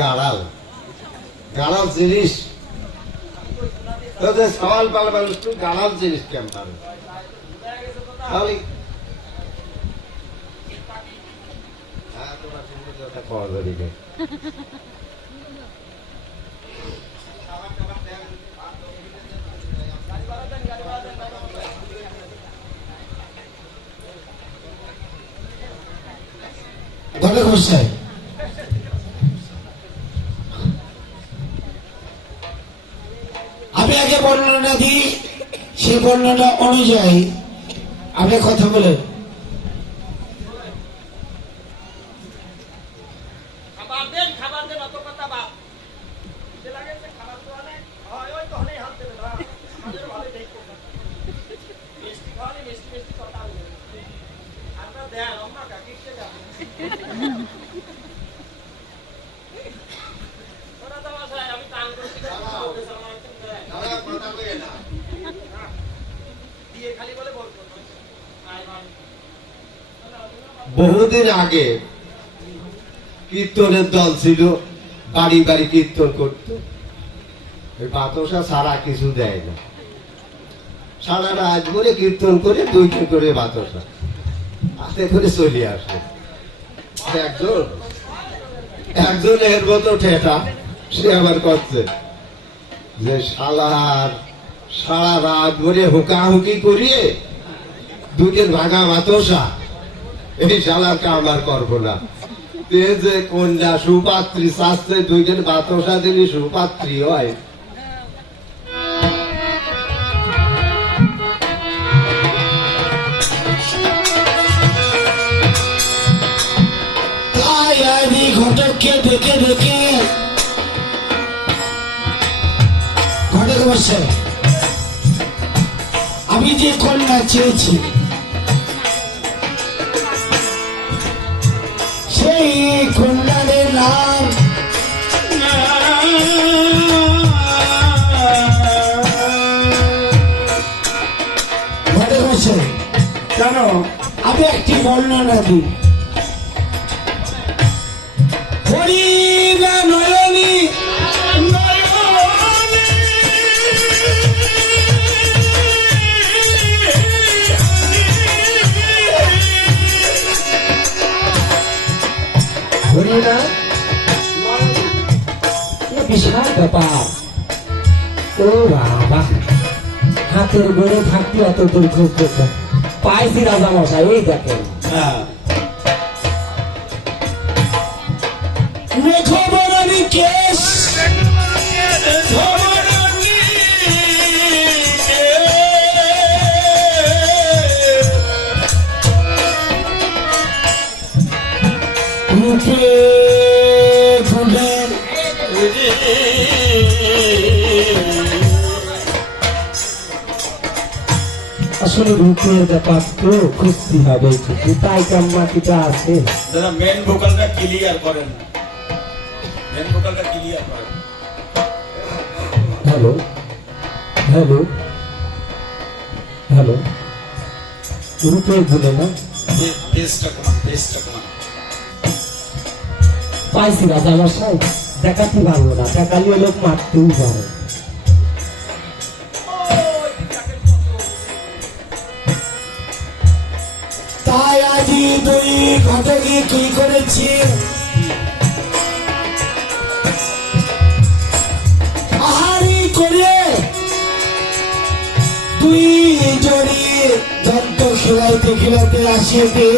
গাড়াল। গাড়াল জিনিস। সওয়াল পাল মানুষ তুই গাড়াল জিনিস কেন পারে? তাহলে হ্যাঁ, তোমার বর্ণনা দিই সেই বর্ণনা অনুযায়ী আপনি কথা বলেন। খাবার বহুদিন আগে কীর্তনের দল ছিল, বাড়ি বাড়ি কীর্তন করত। ওই বাতসা সারা কিছু দেয় না। সারা রাত করে কীর্তন করে, দুইটা করে বাতসা হাতে করে চলে আসে। একজন একজন এর মতো ঠেটা সে আবার করছে যে সালার সারা রাত ধরে হুকাহুকি করিয়ে দুইটার ভাঙা বাতসা এই শালার কাম আর করব না। যে কন্যা সুপাত্রী, শাস্ত্রে দুইজন বাতসা দিলি সুপাত্রী হয়। আমি যে কন্যা চেয়েছি আমি একটি বর্ণনা দিই। বিশাল ব্যাপার। ও বাবা হাতের গড়ে থাকতে এত দূর খুঁজতে পাইছি রাজা মশাই এই দেখেন। মেঘবরণী কেশ। মেঘবরণী আসলে রূপের তো খুঁজতে হবে। তাই কাম্মাটিটা আছে? দাদা মেন ভোকালটা ক্লিয়ার করেন। মেন ভোকালটা ক্লিয়ার করেন। হ্যালো হ্যালো হ্যালো রূপে ভুলে না? কমান কমান পাইছি রাজা মশাই দেখাতে পারব না। দেখালে লোক মারতেও পারে। দুই গিয়ে কি করেছি? আহারি করে তুই জড়ি দন্ত খেলাইতে খেলাইতে আসিয়ে দে